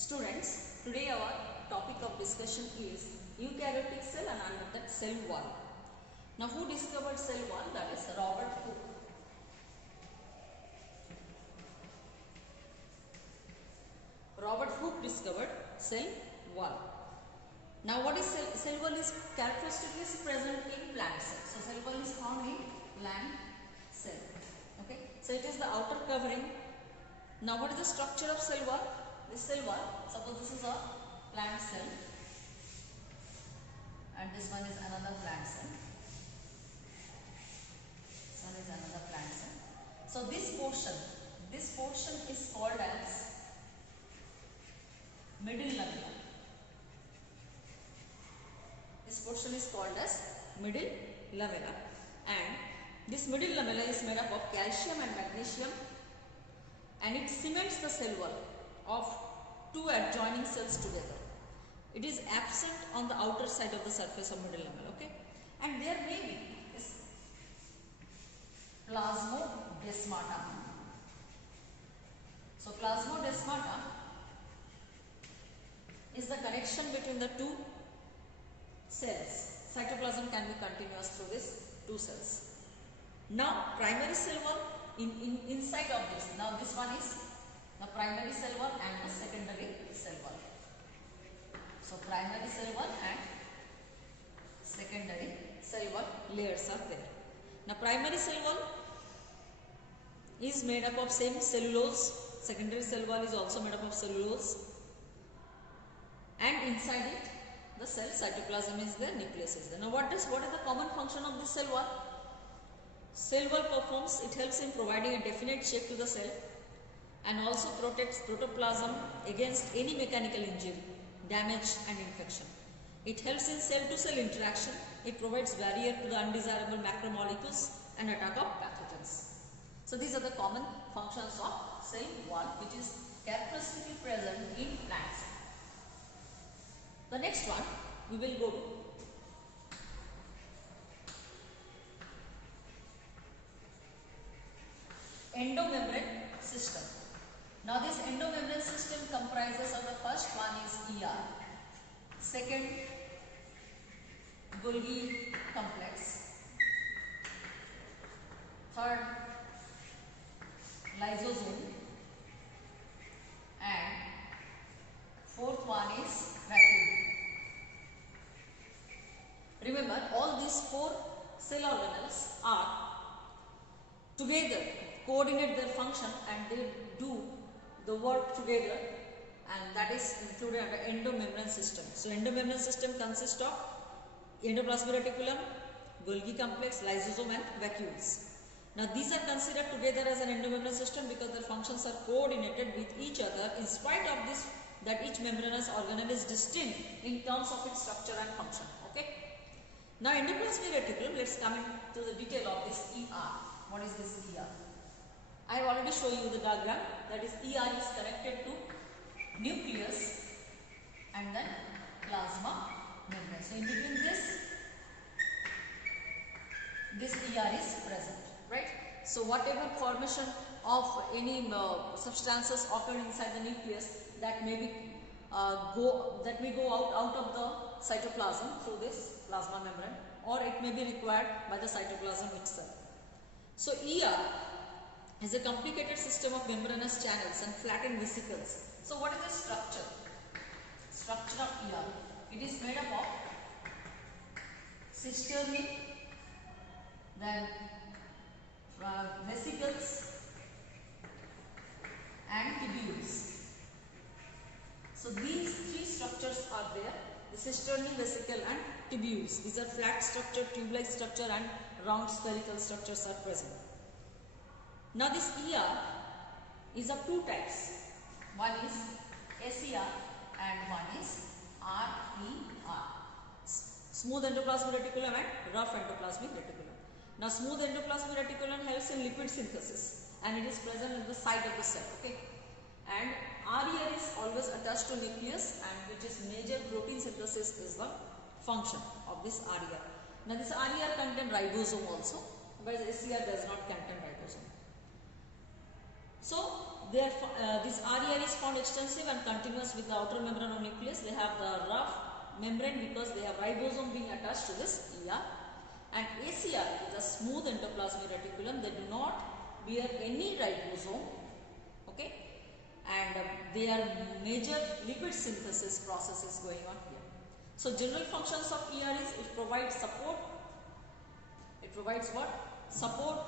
Students, today our topic of discussion is eukaryotic cell and under that cell wall. Now who discovered cell wall? That is Robert Hooke. Robert Hooke discovered cell wall. Now what is cell wall is characteristically present in plant cells. So cell wall is found in plant cell. Okay. So it is the outer covering. Now what is the structure of cell wall? This cell wall, suppose this is a plant cell and this one is another plant cell. This one is another plant cell. So this portion is called as middle lamella. This portion is called as middle lamella, and this middle lamella is made up of calcium and magnesium, and it cements the cell wall of two adjoining cells together. It is absent on the outer side of the surface of middle lamella, okay? And there may be this plasmodesmata. So plasmodesmata is the connection between the two cells. Cytoplasm can be continuous through these two cells. Now primary cell wall inside of this. Now this one is the primary cell wall and the secondary cell wall. So primary cell wall and secondary cell wall layers are there. Now primary cell wall is made up of same cellulose. Secondary cell wall is also made up of cellulose, and inside it the cell cytoplasm is there, nucleus is there. Now what is the common function of this cell wall? Cell wall performs, it helps in providing a definite shape to the cell and also protects protoplasm against any mechanical injury, damage and infection. It helps in cell-to-cell interaction. It provides barrier to the undesirable macromolecules and attack of pathogens. So these are the common functions of cell wall, which is characteristically present in plants. The next one we will go to endomembrane system. Now this endomembrane system comprises of the first one is ER, second Golgi complex, third lysosome, and fourth one is vacuole. Remember, all these four cell organelles are together, coordinate their function, and they do the work together, and that is included under endomembrane system. So endomembrane system consists of endoplasmic reticulum, Golgi complex, lysosome and vacuoles. Now these are considered together as an endomembrane system because their functions are coordinated with each other in spite of this that each membranous organelle is distinct in terms of its structure and function. Okay. Now endoplasmic reticulum, let's come into the detail of this ER. What is this ER? I have already shown you the diagram, that is ER is connected to nucleus and then plasma membrane. So in between this ER is present, right? So whatever formation of any substances occur inside the nucleus that may go out of the cytoplasm through this plasma membrane, or it may be required by the cytoplasm itself. So ER is a complicated system of membranous channels and flattened vesicles. So what is the structure? Structure of ER. It is made up of cisternae, then vesicles and tubules. So these three structures are there: the cisternae, vesicle and tubules. These are flat structure, tube-like structure and round spherical structures are present. Now this ER is of two types. One is SER and one is RER. Smooth endoplasmic reticulum and rough endoplasmic reticulum. Now smooth endoplasmic reticulum helps in lipid synthesis and it is present at the site of the cell. Okay. And RER is always attached to nucleus, and which is major protein synthesis is the function of this RER. Now this RER contains ribosome also, but SER does not contain ribosome. So this RER is found extensive and continuous with the outer membrane of nucleus. They have the rough membrane because they have ribosome being attached to this ER. And ACR is a smooth endoplasmic reticulum. They do not bear any ribosome. Okay, and there are major lipid synthesis processes going on here. So general functions of ER is it provides support. It provides what? Support.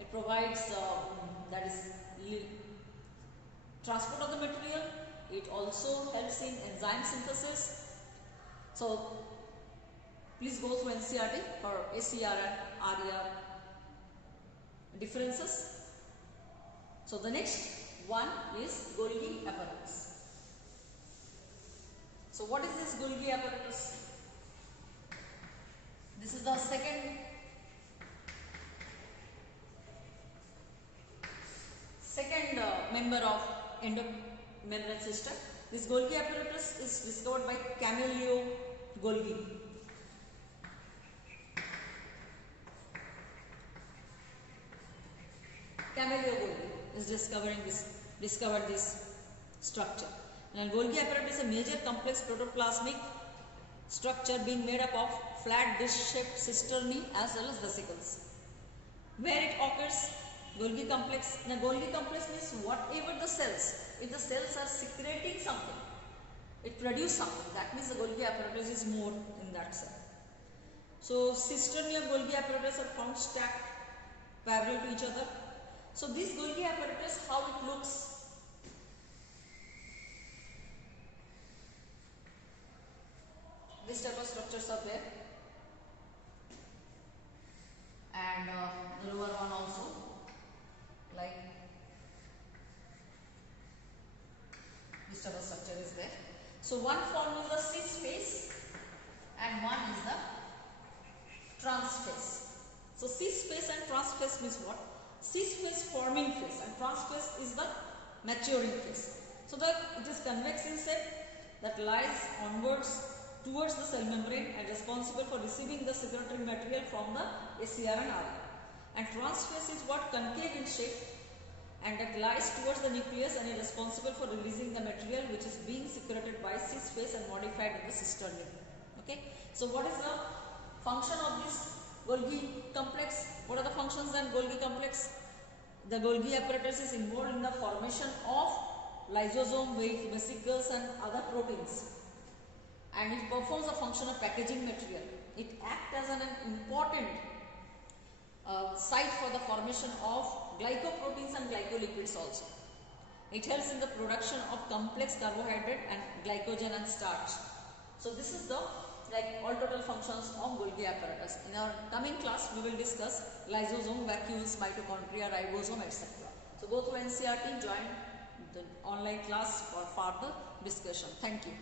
It provides that is transport of the material. It also helps in enzyme synthesis. So please go through NCERT for ACR and RER differences. So the next one is Golgi apparatus. So what is this Golgi apparatus? This is the second member of endomembrane system. This Golgi apparatus is discovered by Camillo Golgi. Camillo Golgi is discovered this structure. And Golgi apparatus is a major complex protoplasmic structure being made up of flat dish-shaped cisternae as well as vesicles. Where it occurs, Golgi complex. Now Golgi complex means whatever the cells, if the cells are secreting something, it produces something. That means the Golgi apparatus is more in that cell. So cisternae of Golgi apparatus are found stacked parallel to each other. So this Golgi apparatus, how it looks? This type of structures are there, and the lower one also, like this type of structure is there. So one form is the cis phase and one is the trans phase. So cis phase and trans phase means what? Cis phase forming phase and trans phase is the maturing phase. So it is convex in shape that lies onwards towards the cell membrane and responsible for receiving the secretory material from the ACR and RER. And trans phase is what? Concave in shape and that lies towards the nucleus and is responsible for releasing the material which is being secreted by cis phase and modified in the cisternae. Okay. So what is the function of this Golgi complex? What are the functions in Golgi complex? The Golgi apparatus is involved in the formation of lysosome, vesicles and other proteins, and it performs the function of packaging material. It acts as an important site for the formation of glycoproteins and glycolipids also. It helps in the production of complex carbohydrate and glycogen and starch. So this is the all total functions of Golgi apparatus. In our coming class we will discuss lysosome, vacuoles, mitochondria, ribosome, etc. So go through NCERT, join the online class for further discussion. Thank you.